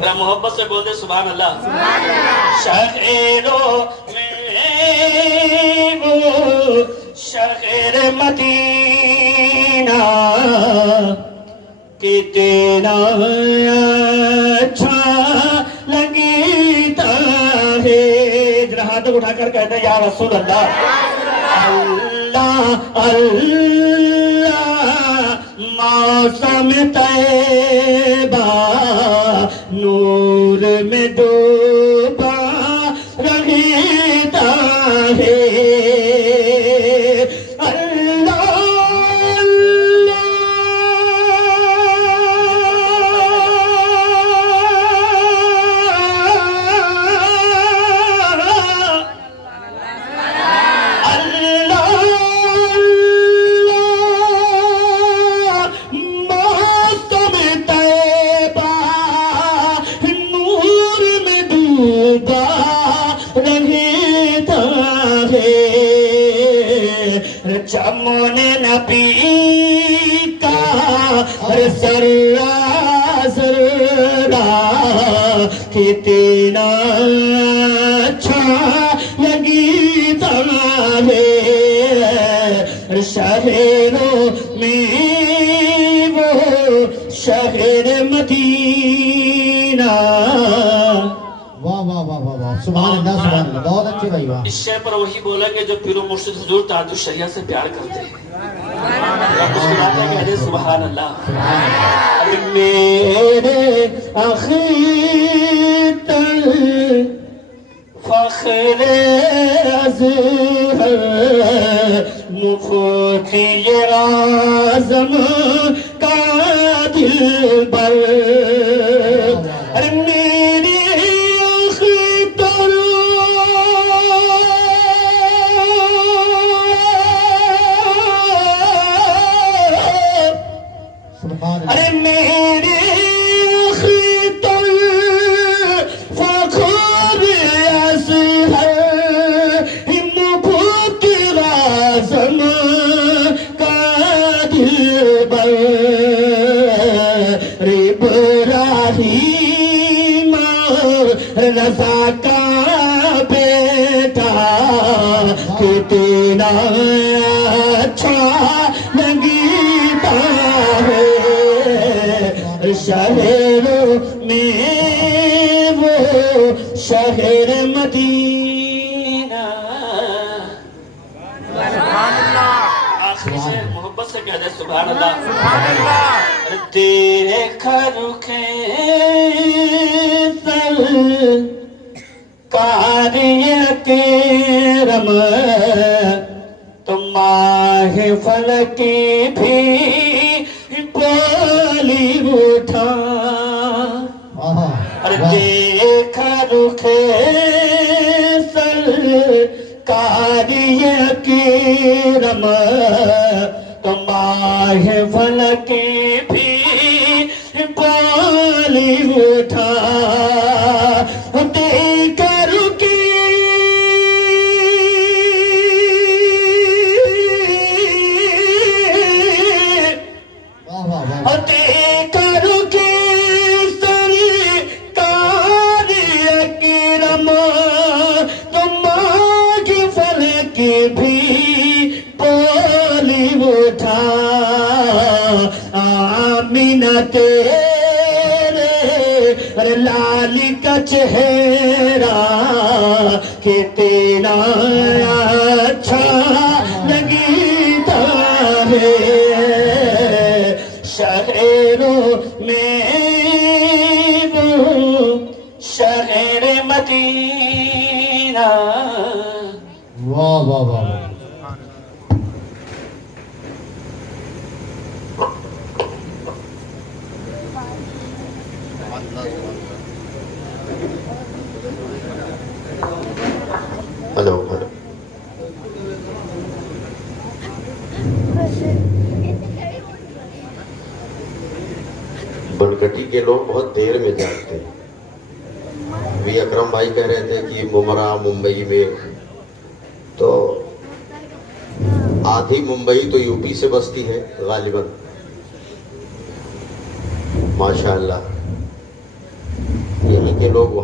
ذرا محبت سے بول دے سبحان اللہ. شہروں میں وہ شہر مدینہ کتنا اچھا لگتا ہے. ذرا ہاتھ اٹھا کر کہتے ہیں یا رسول اللہ. اللہ اللہ موسم طیبہ نور میں ڈوبا رہتا ہے. چمن نبی کا سرا کتنا اچھا لگتا ہے. شہروں میں وہ شہر مدینہ. واہ واہ واہ واہ واہ سبحان اللہ سبحان اللہ. بہت اچھے بھائی واہ. اس شعر پر وہی بولیں گے جو پیر و مرشد حضور تاج الشریعہ سے پیار کرتے ہیں. مسکراتے ہیں کہتے ہیں سبحان اللہ. میرے اخیتر فخر ازہر مفتی اعظم کا دلبر. رضا کا بیٹا کتنا اچھا لگتا ہے. شہروں میں وہ شہر مدینہ. آخری سے محبت سے کہہ دے سبحان اللہ. دیکھا رکھے کاری کرم تم ماہ فلکی بھی بولی اٹھا. دیکھا رکھے سرکاری کرم تم ماہ فلکی بھی بولی اٹھا. لال کا چہرہ کتنا اچھا لگتا ہے. شہروں میں وہ شہر مدینہ. واہ واہ واہ. Hello hello. بنکٹی کے لوگ بہت دیر میں جاگتے ہیں. ابھی اکرم بھائی کہہ رہے تھے کہ ممرا ممبئی میں تو آدھی ممبئی تو یو پی سے بستی ہے غالباً. ماشاء اللہ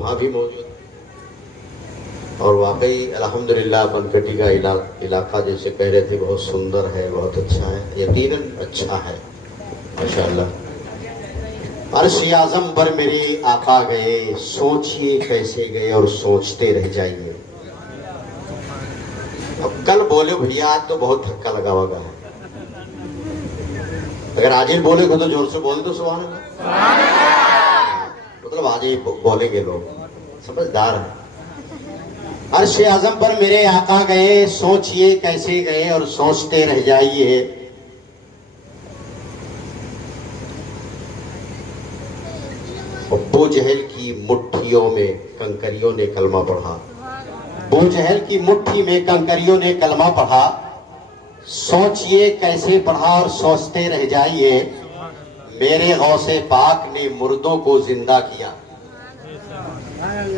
وہاں بھی موجود ہیں۔ اور واقعی الحمدللہ بنکٹی کا علاقہ جیسے کہہ رہے تھے بہت سندر ہے، بہت اچھا ہے، یقیناً اچھا ہے ماشاءاللہ۔ عرش اعظم پر میرے آقا گئے، سوچئے کیسے گئے اور سوچتے رہ جائیے۔ اب کل بولے بھیا آج تو بہت دھکا لگا ہوگا ہے، اگر آج ہی بولے گے تو زور سے بول دو سبحان اللہ، مطلب آج ہی بولیں گے لوگ، سمجھدار ہیں۔ عرش اعظم پر میرے آقا گئے، سوچئے کیسے گئے اور سوچتے رہ جائیے۔ ابو جہل کی مٹھیوں میں کنکریوں نے کلمہ پڑھا، ابو جہل کی مٹھی میں کنکریوں نے کلمہ پڑھا، سوچئے کیسے پڑھا اور سوچتے رہ جائیے۔ میرے غوث پاک نے مردوں کو زندہ کیا،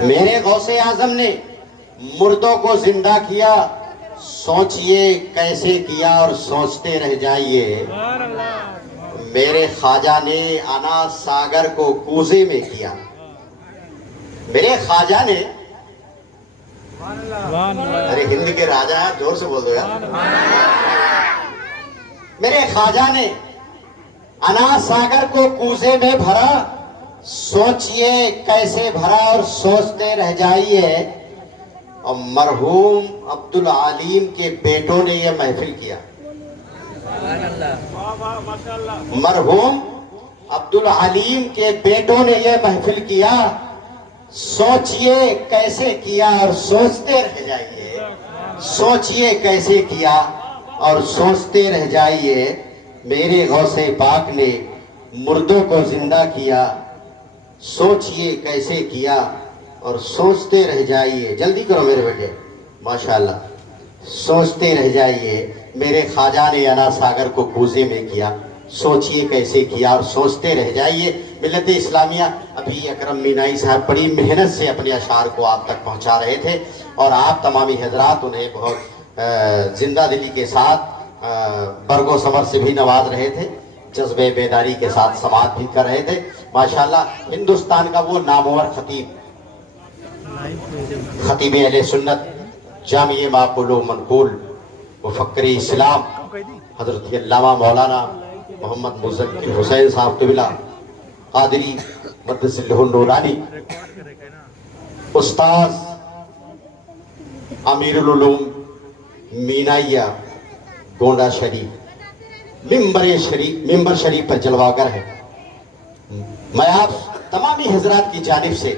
میرے غوث اعظم نے مردوں کو زندہ کیا، سوچئے کیسے کیا اور سوچتے رہ جائیے۔ میرے خواجہ نے انا ساگر کو کوزے میں کیا، میرے خواجہ نے، ارے ہند کے راجا ہے زور سے بول دو یار، میرے خواجہ نے انا ساگر کو کوزے میں بھرا، سوچئے کیسے بھرا اور سوچتے رہ جائیے۔ اور مرحوم عبدالعلیم کے بیٹوں نے یہ محفل کیا، مرحوم عبدالعلیم کے بیٹوں نے یہ محفل کیا، سوچئے کیسے کیا اور سوچتے رہ جائیے، سوچئے کیسے کیا اور سوچتے رہ جائیے۔ میرے غوث پاک نے مردوں کو زندہ کیا، سوچئے کیسے کیا اور سوچتے رہ جائیے۔ جلدی کرو میرے بیٹے ماشاءاللہ، سوچتے رہ جائیے۔ میرے خواجہ نے انا ساگر کو کوزے میں کیا، سوچئے کیسے کیا اور سوچتے رہ جائیے۔ ملت اسلامیہ ابھی اکرم مینائی صاحب بڑی محنت سے اپنے اشعار کو آپ تک پہنچا رہے تھے، اور آپ تمامی حضرات انہیں بہت زندہ دلی کے ساتھ برگ و ثمر سے بھی نواز رہے تھے، جذبے بیداری کے ساتھ سماعت بھی کر رہے تھے ماشاءاللہ۔ ہندوستان کا وہ نامور خطیب، خطیب اہل سنت، جامع معقول و منقول، مفکر اسلام، حضرت علامہ مولانا محمد مظفر حسین صاحب قبلہ قادری مقدس اللہ النورانی، استاذ امیر العلوم مینائیہ گونڈا شریف، ممبر شریف پر جلواگر ہے۔ میں آپ تمامی حضرات کی جانب سے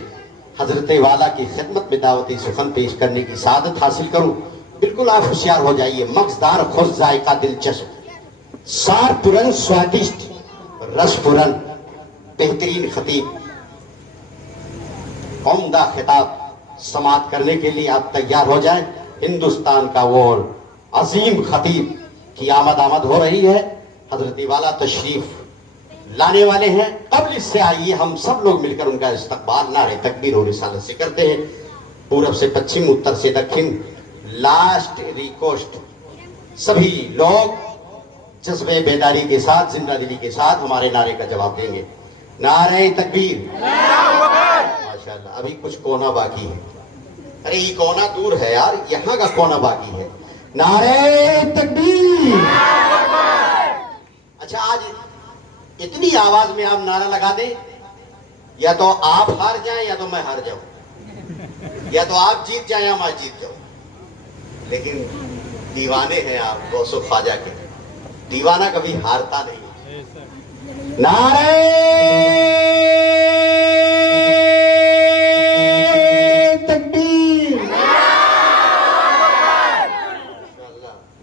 حضرت والا کی خدمت میں دعوتی سخن پیش کرنے کی سعادت حاصل کروں۔ بالکل آپ ہوشیار ہو جائیے۔ مغزدار خوش ذائقہ دلچسپ، سار پورن سوادشٹ، رس پورن، بہترین خطیب، عمدہ خطاب سماعت کرنے کے لیے آپ تیار ہو جائیں۔ ہندوستان کا وہ عظیم خطیب کی آمد ہو رہی ہے، حضرت والا تشریف لانے والے ہیں۔ قبل اس سے آئیے ہم سب لوگ مل کر ان کا استقبال نعرہ تکبیر و رسالت سے کرتے ہیں۔ پورب سے پچھم، اتر سے دکھن، لاسٹ ریکوسٹ، سبھی لوگ جذبے بیداری کے ساتھ، زندہ دلی کے ساتھ ہمارے نعرے کا جواب دیں گے۔ نعرہ تکبیر، ماشاءاللہ۔ ابھی کچھ کونا باقی ہے، ارے یہ کونا دور ہے یار، یہاں کا کونا باقی ہے۔ نعرہ تکبیر۔ اچھا آج اتنی آواز میں آپ نعرہ لگا دیں، یا تو آپ ہار جائیں یا تو میں ہار جاؤں، یا تو آپ جیت جائیں یا میں جیت جاؤں۔ لیکن دیوانے ہیں آپ غوث و خواجہ کے، دیوانہ کبھی ہارتا نہیں۔ نعرہ تکبیر۔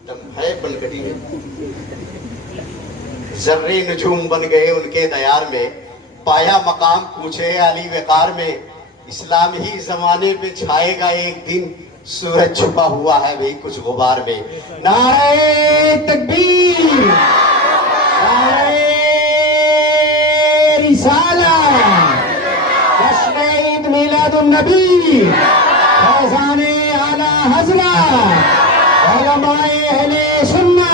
دم ہے بنکٹی میں، ذرے نجوم بن گئے ان کے دیار میں، پایا مقام پوچھے علی وقار میں، اسلام ہی زمانے پہ چھائے گا ایک دن، سورج چھپا ہوا ہے وہی کچھ غبار میں۔ نعرہ تکبیر، نعرہ رسالت، جشن عید میلاد النبی، فیضان اعلی حضرت، علماء اہل سنت،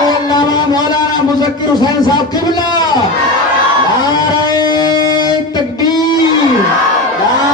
علامہ مولانا مظفر حسین صاحب قبلہ، نعرہ تکبیر، نعرہ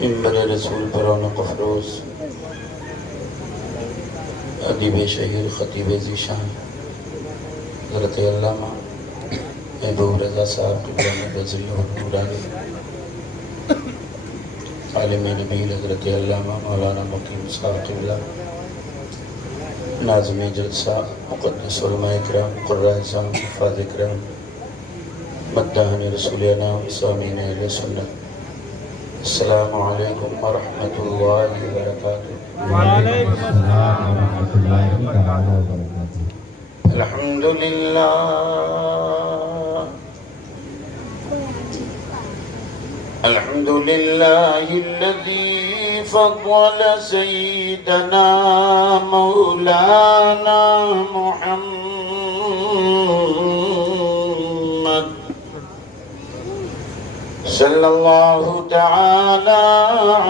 منبر رسول پر رونق افروز ادیب شہیر خطیب ذیشان حضرت علامہ محبوب رضا صاحب قبلہ رضی نورانی عالم نبیل حضرت علامہ مولانا مقیم صاحب قبلہ ناظم جلسہ مقدس علماء اکرام قرآن اعظام حفاظ اکرام مداحن رسول انام سامعین اہل سنت السلام علیکم ورحمۃ اللہ وبرکاتہ وعلیکم السلام ورحمۃ اللہ تعالی وبرکاتہ الحمدللہ الحمدللہ الذی فضل سیدنا مولانا محمد صلی اللہ تعالی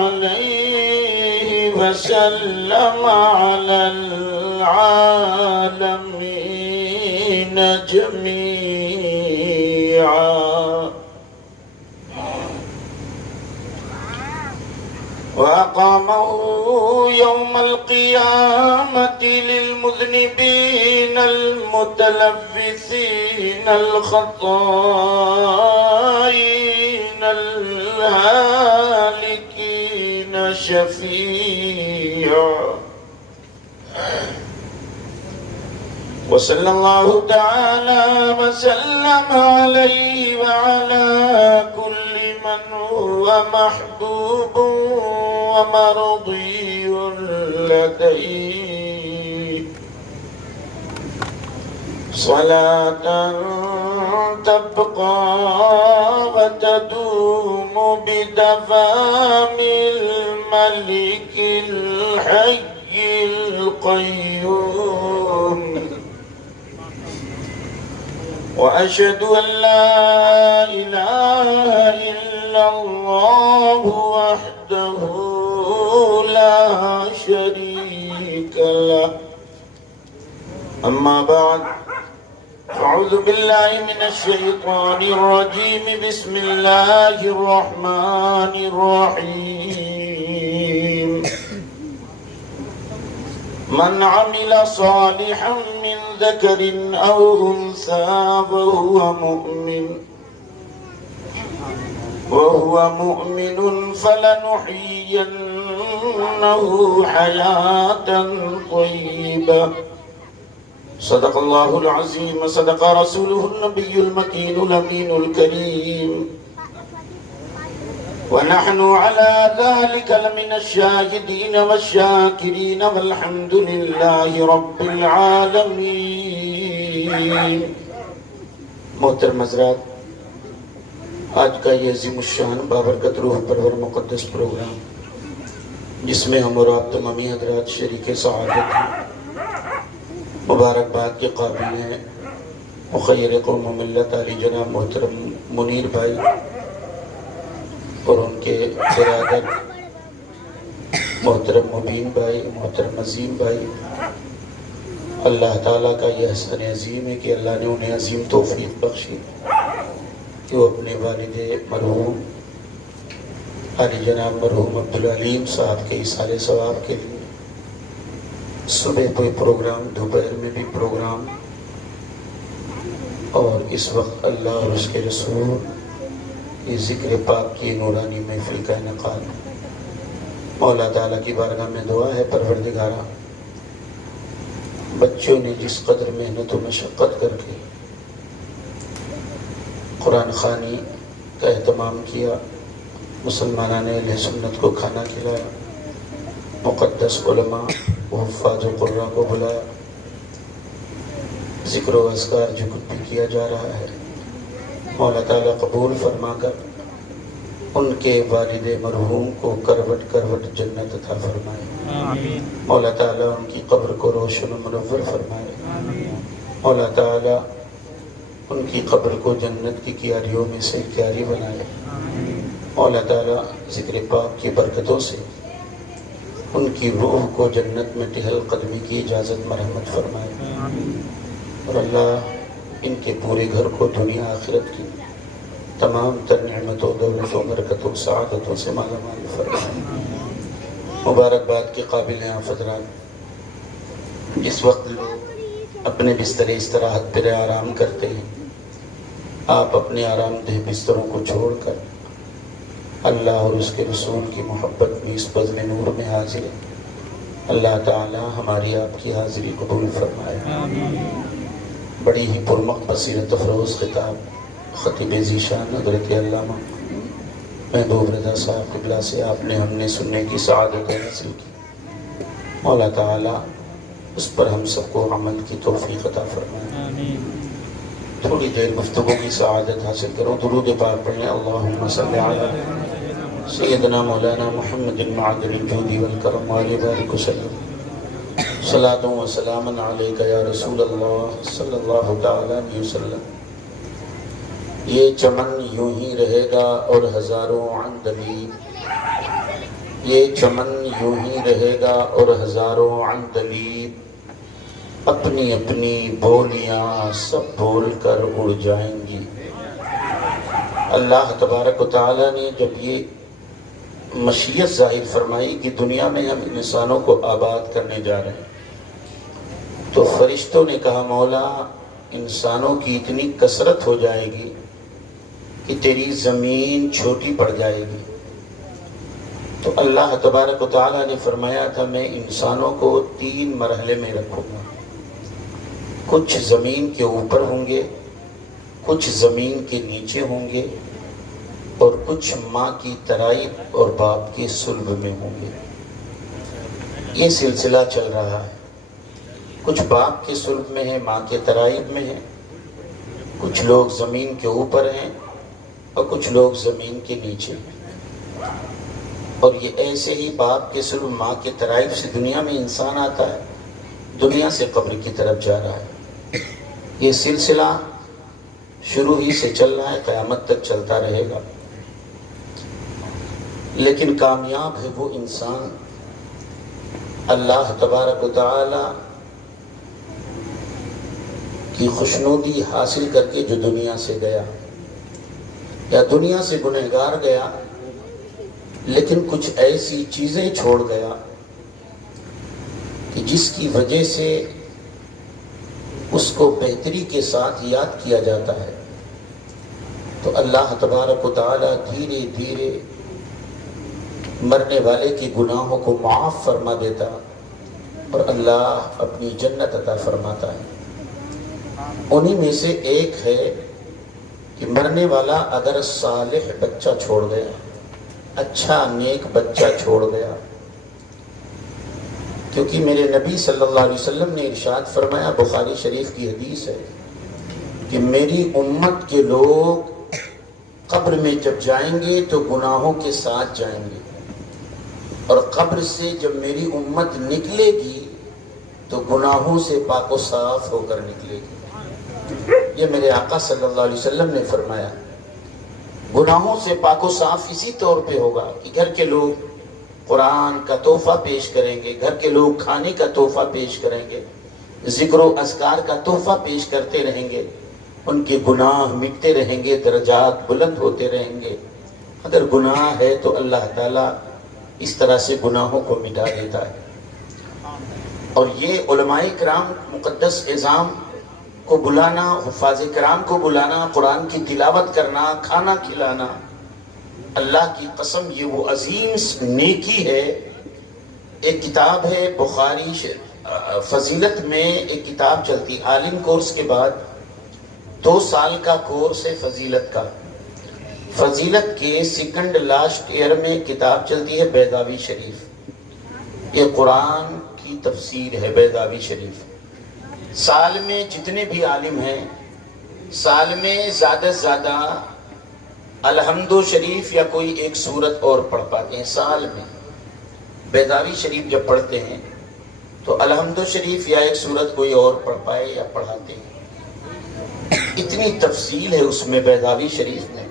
علیہ وسلم علی العالمین جمیعا وأقامه يوم القيامة للمذنبين المتلبسين الخطائين الهالكين شفيعا وصلى الله تعالى وسلم عليه وعلى كل من هو محبوب ومرضي لديه صلاة تبقى وتدوم بدوام الملك الحي القيوم وأشهد أن لا إله إلا الله وحده لا شريك له أما بعد أعوذ بالله من الشيطان الرجيم بسم الله الرحمن الرحيم من عمل صالحا من ذكر أو أنثى وهو مؤمن فلنحيينه حياة طيبة صدق الله العظيم صدق رسوله النبي المكين الأمين الكريم ونحن على ذلك لمن الشاهدين والشاكرين والحمد لله رب العالمين. محترم حضرات، آج کا یہ عظیم الشان بابرکت روح پرور مقدس پروگرام جس میں ہم اور آپ تمامی حضرات شریک سعادت ہیں، مبارکباد کے قابل ہیں مخیر قوم و ملت علی جناب محترم منیر بھائی اور ان کے برادر محترم مبین بھائی، محترم عظیم بھائی. اللہ تعالیٰ کا یہ احسان عظیم ہے کہ اللہ نے انہیں عظیم توفیق بخشی کہ وہ اپنے والد مرحوم علی جناب مرحوم عبدالعلیم صاحب کے اصال ثواب کے لیے صبح کوئی پروگرام، دوپہر میں بھی پروگرام، اور اس وقت اللہ اور اس کے رسول یہ ذکر پاک کی نورانی محفل کا انعقاد۔ مولا تعالیٰ کی بارگاہ میں دعا ہے، پروردگارہ بچوں نے جس قدر محنت و مشقت کر کے قرآن خوانی کا اہتمام کیا، مسلمانان اہل سنت کو کھانا کھلایا، مقدس علماء و حفاظ و قراء کو بلایا، ذکر و اذکار جو کچھ بھی کیا جا رہا ہے، مولا تعالیٰ قبول فرما کر ان کے والد مرحوم کو کروٹ کروٹ جنت عطا فرمائے۔ مولا تعالیٰ ان کی قبر کو روشن و منور فرمائے۔ مولا تعالیٰ ان کی قبر کو جنت کی کیاریوں میں سے کیاری بنائے۔ مولا تعالیٰ ذکر پاک کی برکتوں سے ان کی روح کو جنت میں ٹہل قدمی کی اجازت مرحمت فرمائے، اور اللہ ان کے پورے گھر کو دنیا آخرت کی تمام تر نعمتوں، دولتوں، برکتوں، سعادتوں سے مالا مال فرمائے۔ مبارکباد کے قابل ہیں آپ حضرات، جس وقت لوگ اپنے بستر استراحت پر آرام کرتے ہیں، آپ اپنے آرام دہ بستروں کو چھوڑ کر اللہ اور اس کے رسول کی محبت میں اس بزم نور میں حاضر ہیں۔ اللہ تعالی ہماری آپ کی حاضری قبول فرمائے۔ بڑی ہی پرمخ بصیرت افروز خطاب خطیب ذیشان حضرت علامہ محبوب رضا صاحب قبلہ سے آپ نے ہم نے سننے کی سعادت حاصل کی۔ مولا تعالی اس پر ہم سب کو عمل کی توفیق عطا فرمائے۔ تھوڑی دیر گفتگو کی سعادت حاصل کرو، درود پاک پڑھیں۔ اللہم صلی علی سیدنا مولانا محمد معدل الجود والکرم وآلہ بارک وسلم، صلاۃ و سلام علیک یا رسول اللہ صلی اللہ تعالی علیہ وسلم۔ یہ چمن یوں ہی رہے گا اور ہزاروں عندلیب، یہ چمن یوں ہی رہے گا اور ہزاروں عندلیب، اپنی اپنی بولیاں سب بول کر اڑ جائیں گی۔ اللہ تبارک و تعالیٰ نے جب یہ مشیت ظاہر فرمائی کہ دنیا میں ہم انسانوں کو آباد کرنے جا رہے ہیں، تو فرشتوں نے کہا مولا انسانوں کی اتنی کثرت ہو جائے گی کہ تیری زمین چھوٹی پڑ جائے گی۔ تو اللہ تبارک و تعالیٰ نے فرمایا تھا میں انسانوں کو 3 مرحلے میں رکھوں گا، کچھ زمین کے اوپر ہوں گے، کچھ زمین کے نیچے ہوں گے، اور کچھ ماں کی ترائب اور باپ کے صلب میں ہوں گے۔ یہ سلسلہ چل رہا ہے، کچھ باپ کے صلب میں ہیں، ماں کے ترائب میں ہیں، کچھ لوگ زمین کے اوپر ہیں اور کچھ لوگ زمین کے نیچے ہیں۔ اور یہ ایسے ہی باپ کے صلب ماں کے ترائب سے دنیا میں انسان آتا ہے، دنیا سے قبر کی طرف جا رہا ہے۔ یہ سلسلہ شروع ہی سے چل رہا ہے، قیامت تک چلتا رہے گا۔ لیکن کامیاب ہے وہ انسان اللہ تبارک و تعالی کی خوشنودی حاصل کر کے جو دنیا سے گیا، یا دنیا سے گنہگار گیا لیکن کچھ ایسی چیزیں چھوڑ گیا کہ جس کی وجہ سے اس کو بہتری کے ساتھ یاد کیا جاتا ہے، تو اللہ تبارک و تعالی دھیرے دھیرے مرنے والے کے گناہوں کو معاف فرما دیتا اور اللہ اپنی جنت عطا فرماتا ہے۔ انہی میں سے ایک ہے کہ مرنے والا اگر صالح بچہ چھوڑ گیا، اچھا نیک بچہ چھوڑ گیا، کیونکہ میرے نبی صلی اللہ علیہ وسلم نے ارشاد فرمایا، بخاری شریف کی حدیث ہے کہ میری امت کے لوگ قبر میں جب جائیں گے تو گناہوں کے ساتھ جائیں گے، اور قبر سے جب میری امت نکلے گی تو گناہوں سے پاک و صاف ہو کر نکلے گی۔ یہ میرے آقا صلی اللہ علیہ وسلم نے فرمایا۔ گناہوں سے پاک و صاف اسی طور پہ ہوگا کہ گھر کے لوگ قرآن کا تحفہ پیش کریں گے، گھر کے لوگ کھانے کا تحفہ پیش کریں گے، ذکر و اذکار کا تحفہ پیش کرتے رہیں گے، ان کے گناہ مٹتے رہیں گے، درجات بلند ہوتے رہیں گے، اگر گناہ ہے تو اللہ تعالیٰ اس طرح سے گناہوں کو مٹا دیتا ہے. اور یہ علماء کرام مقدس اعظام کو بلانا، حفاظ کرام کو بلانا، قرآن کی تلاوت کرنا، کھانا کھلانا، اللہ کی قسم یہ وہ عظیم نیکی ہے. ایک کتاب ہے بخاری فضیلت میں، ایک کتاب چلتی عالم کورس کے بعد 2 سال کا کورس ہے فضیلت کا. فضیلت کے سیکنڈ لاسٹ ایئر میں کتاب چلتی ہے بیضاوی شریف. یہ قرآن کی تفسیر ہے بیضاوی شریف. سال میں جتنے بھی عالم ہیں، سال میں زیادہ سے زیادہ الحمد شریف یا کوئی ایک سورت اور پڑھ پاتے ہیں. سال میں بیضاوی شریف جب پڑھتے ہیں تو الحمد شریف یا ایک سورت کوئی اور پڑھ پائے یا پڑھاتے ہیں. اتنی تفصیل ہے اس میں بیضاوی شریف میں.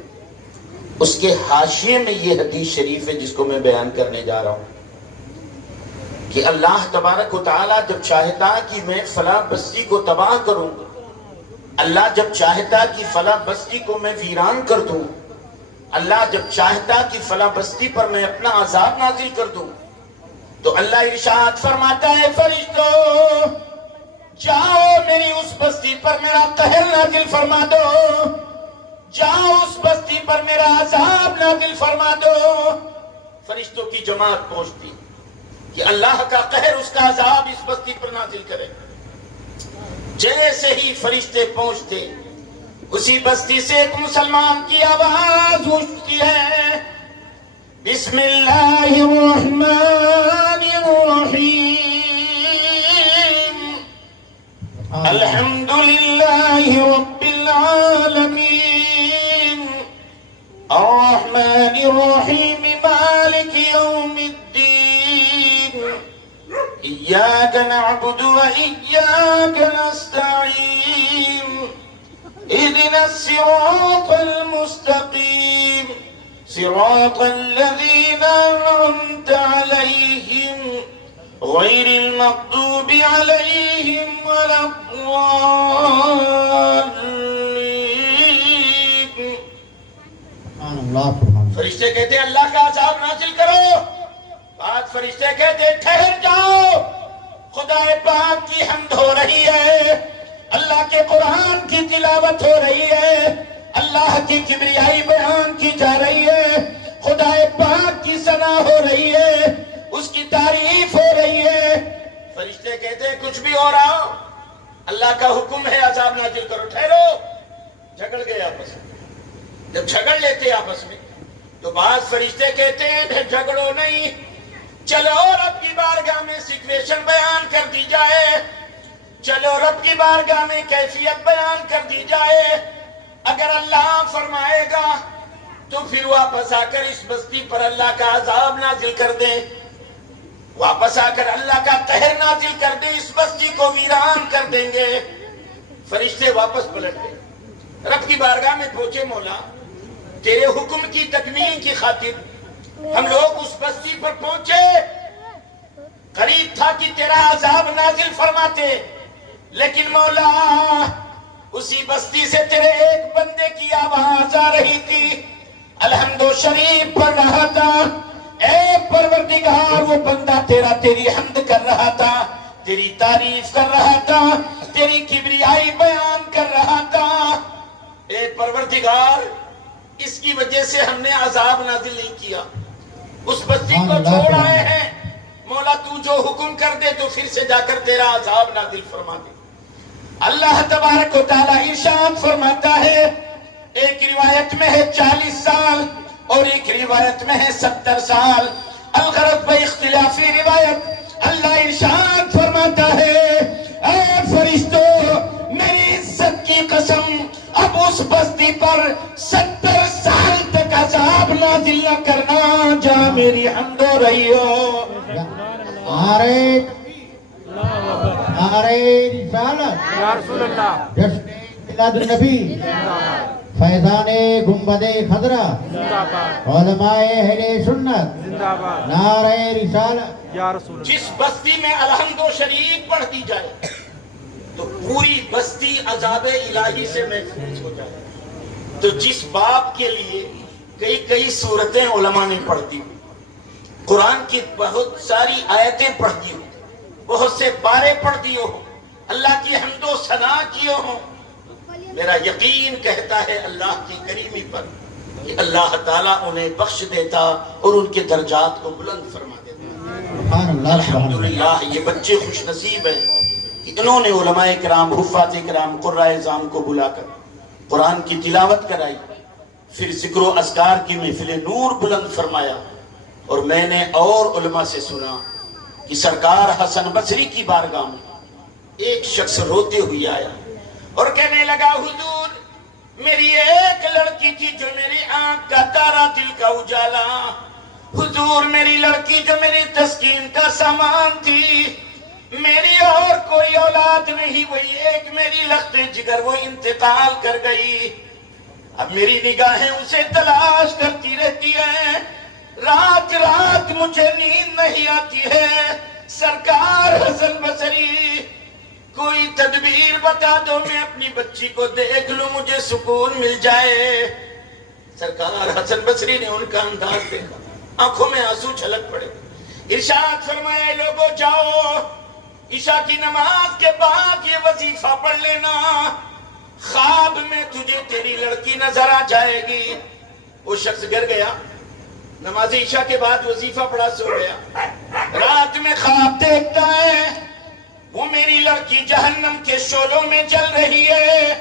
اس کے حاشیے میں یہ حدیث شریف ہے جس کو میں بیان کرنے جا رہا ہوں کہ اللہ تبارک و تعالیٰ جب چاہتا کہ میں فلاں بستی کو تباہ کروں، اللہ جب چاہتا کہ فلاں بستی کو میں ویران کر دوں، اللہ جب چاہتا کہ فلاں بستی پر میں اپنا عذاب نازل کر دوں، تو اللہ ارشاد فرماتا ہے فرشتوں جاؤ میری اس بستی پر میرا قہر نازل فرما دو، جاؤ اس بستی پر میرا عذاب نازل فرما دو. فرشتوں کی جماعت پہنچتی کہ اللہ کا قہر، اس کا عذاب اس بستی پر نازل کرے. جیسے ہی فرشتے پہنچتے اسی بستی سے ایک مسلمان کی آواز اٹھتی ہے، بسم اللہ الرحمن الرحیم، الحمدللہ رب العالمین، الرحمن الرحیم، مالک یوم الدین، ایاک نعبد و ایاک نستعین، اهدنا الصراط المستقیم، صراط الذین انعمت علیہم غیر المغضوب علیہم ولا الضالین. فرشتے کہتے ہیں اللہ کا عذاب نازل کرو. بعد فرشتے کہتے ہیں ٹھہر جاؤ، خدا پاک کی حمد ہو رہی ہے، اللہ کے قرآن کی تلاوت ہو رہی ہے، اللہ کی کبریائی بیان کی جا رہی ہے، خدا پاک کی ثنا ہو رہی ہے، اس کی تعریف ہو رہی ہے. فرشتے کہتے ہیں کچھ بھی ہو رہا ہو، اللہ کا حکم ہے عذاب نازل کرو. ٹھہرو. جھگڑ گئے آپس میں. جب جھگڑ لیتے آپس میں تو بعض فرشتے کہتے ہیں جھگڑو نہیں، چلو رب کی بارگاہ میں سچویشن بیان کر دی جائے، چلو رب کی بارگاہ میں کیفیت بیان کر دی جائے. اگر اللہ فرمائے گا تو پھر واپس آ کر اس بستی پر اللہ کا عذاب نازل کر دیں، واپس آ کر اللہ کا قہر نازل کر دیں، اس بستی کو ویران کر دیں گے. فرشتے واپس پلٹ گئے، رب کی بارگاہ میں پہنچے، مولا تیرے حکم کی تکمیل کی خاطر ہم لوگ اس بستی پر پہنچے، قریب تھا کہ تیرا عذاب نازل فرماتے، لیکن مولا اسی بستی سے تیرے ایک بندے کی آواز آ رہی تھی، الحمد شریف پڑھ رہا تھا. اے پروردگار وہ بندہ تیرا تیری حمد کر رہا تھا، تیری تعریف کر رہا تھا، تیری کبریائی بیان کر رہا تھا. اے پروردگار اس کی وجہ سے ہم نے عذاب نازل نہیں کیا، اس بستی کو چھوڑ آئے ہیں، مولا تو جو حکم کر دے تو پھر سے جا کر تیرا عذاب نازل فرما دے. اللہ تبارک و تعالیٰ ارشاد فرماتا ہے، ایک روایت میں ہے 40 سال اور ایک روایت میں ہے 70 سال. الغرض بے اختلافی روایت. اللہ ارشاد فرماتا ہے اے فرشتوں میری عزت کی قسم اب اس بستی پر 70 سال تک عذاب نازل نہ کرنا، جا میری حمد ہو رہی ہو. نعرہ رسالت، یا رسول اللہ، جشن میلاد النبی، فیضان گنبد خضرا، زندہ باد، علماء اہل سنت، زندہ باد، نعرہ رسالت. یا رسول اللہ. جس بستی میں الحمد و شریف پڑھ دی جائے تو پوری بستی عذاب الہی سے محفوظ ہو جائے. تو جس باپ کے لیے کئی صورتیں علماء نے پڑھ دی، قرآن کی بہت ساری آیتیں پڑھ دی ہو، بہت سے پارے پڑھ دیے ہو، اللہ کی حمد و ثنا کیے ہوں، میرا یقین کہتا ہے اللہ کی کریمی پر کہ اللہ تعالیٰ انہیں بخش دیتا اور ان کے درجات کو بلند فرما دیتا۔ الحمدللہ یہ بچے خوش نصیب ہیں کہ انہوں نے علماء کرام، حفاظ کرام، قرائے اعظام کو بلا کر قرآن کی تلاوت کرائی، پھر ذکر و اذکار کی محفل نور بلند فرمایا۔ اور میں نے اور علماء سے سنا کہ سرکار حسن بصری کی بارگاہ میں ایک شخص روتے ہوئے آیا اور کہنے لگا حضور میری ایک لڑکی تھی جو میری آنکھ کا تارا، دل کا اجالا، حضور میری لڑکی جو میری تسکین کا سامان تھی، میری اور کوئی اولاد نہیں، وہی ایک میری لخت جگر وہ انتقال کر گئی، اب میری نگاہیں اسے تلاش کرتی رہتی ہیں، رات رات مجھے نیند نہیں آتی ہے، سرکار حسن بصری کوئی تدبیر بتا دو، میں اپنی بچی کو دیکھ لوں، مجھے سکون مل جائے۔ سرکار حسن بصری نے ان کا انداز دیکھا، آنکھوں میں آنسو چھلک پڑے، ارشاد فرمایا لوگوں جاؤ عشاء کی نماز کے بعد یہ وظیفہ پڑھ لینا، خواب میں تجھے تیری لڑکی نظر آ جائے گی۔ وہ شخص گر گیا، نماز عشاء کے بعد وظیفہ پڑھا، سو گیا، رات میں خواب دیکھتا ہے وہ میری لڑکی جہنم کے شعلوں میں جل رہی ہے۔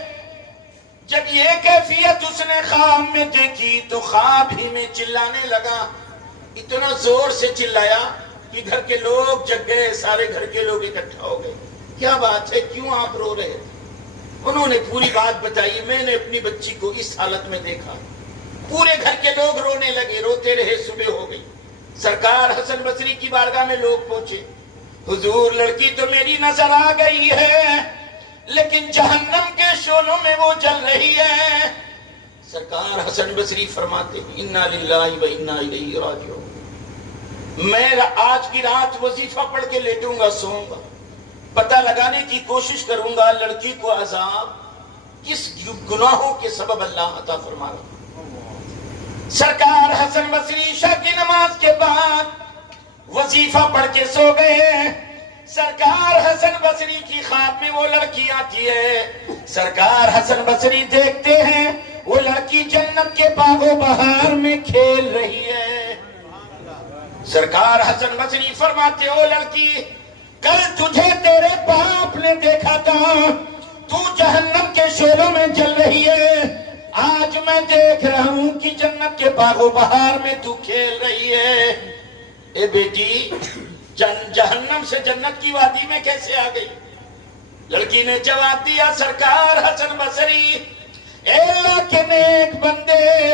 جب یہ کیفیت اس نے خواب میں دیکھی تو خواب ہی میں چلانے لگا، اتنا زور سے چلایا کہ گھر کے لوگ جگ گئے، سارے گھر کے لوگ اکٹھا ہو گئے، کیا بات ہے، کیوں آپ رو رہے تھے؟ انہوں نے پوری بات بتائی، میں نے اپنی بچی کو اس حالت میں دیکھا، پورے گھر کے لوگ رونے لگے، روتے رہے، صبح ہو گئی، سرکار حسن بصری کی بارگاہ میں لوگ پہنچے، حضور لڑکی تو میری نظر آ گئی ہے لیکن جہنم کے شعلوں میں وہ جل رہی ہے۔ سرکار حسن بصری فرماتے ہیں انا للہ و انا الیہ راجعون، میں آج کی رات وظیفہ پڑھ کے لیٹوں گا، سوؤں گا، پتہ لگانے کی کوشش کروں گا لڑکی کو عذاب کس گناہوں کے سبب اللہ عطا فرما رہا۔ سرکار حسن بصری عشاء کی نماز کے بعد وظیفہ پڑھ کے سو گئے، سرکار حسن بصری کی خواب میں وہ لڑکی آتی ہے، سرکار حسن بصری دیکھتے ہیں وہ لڑکی جنت کے باغ و بہار میں کھیل رہی ہے۔ سرکار حسن بصری فرماتے ہو لڑکی کل تجھے تیرے باپ نے دیکھا تھا تو جہنم کے شعلوں میں جل رہی ہے، آج میں دیکھ رہا ہوں کہ جنت کے باغ و بہار میں تو کھیل رہی ہے۔ اے بیٹی جہنم سے جنت کی وادی میں کیسے آ گئی؟ لڑکی نے جواب دیا سرکار حسن بصری اے اللہ کے نیک بندے،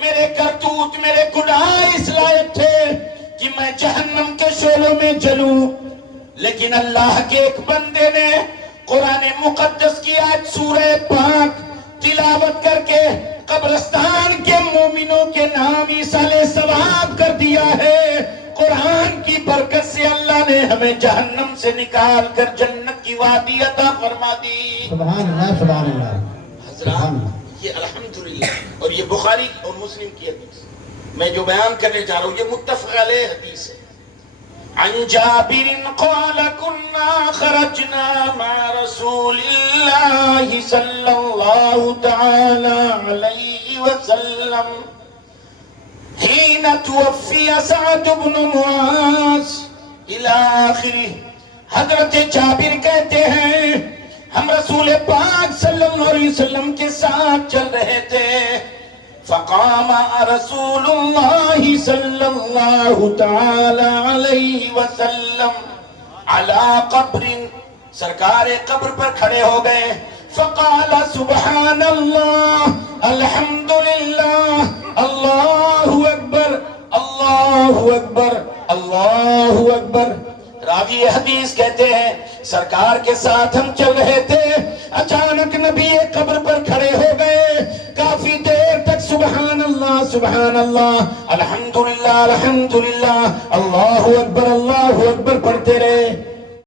میرے کرتوت میرے گناہ اس لائق تھے کہ میں جہنم کے شعلوں میں جلوں، لیکن اللہ کے ایک بندے نے قرآن مقدس کی آیت سورہ پاک تلاوت کر کے قبرستان کے مومنوں کے نام ایصال ثواب کر دیا ہے۔ قرآن کی برکت سے اللہ نے ہمیں جہنم سے نکال کر جنت کی وادی عطا فرما دی۔ سبحان اللہ سبحان اللہ۔ حضرات یہ الحمدللہ اور یہ بخاری اور مسلم کی حدیث میں جو بیان کرنے جا رہا ہوں یہ متفق علیہ حدیث ہے۔ عن جابر قال كنا خرجنا مع رسول الله صلى الله تعالى عليه وسلم حين توفي سعد بن معاذ الى آخره۔ حضرت جابر کہتے ہیں ہم رسول پاک صلی اللہ علیہ وسلم کے ساتھ چل رہے تھے، فقام رسول اللہ صلی اللہ تعالی علیہ وسلم علی قبر، سرکار قبر پر کھڑے ہو گئے، فقال سبحان اللہ الحمدللہ اللہ اکبر اللہ اکبر اللہ اکبر۔ راوی حدیث کہتے ہیں سرکار کے ساتھ ہم چل رہے تھے، اچانک نبی قبر پر کھڑے ہو گئے، کافی دیر تک سبحان اللہ الحمدللہ الحمدللہ اللہ اکبر پڑھتے رہے۔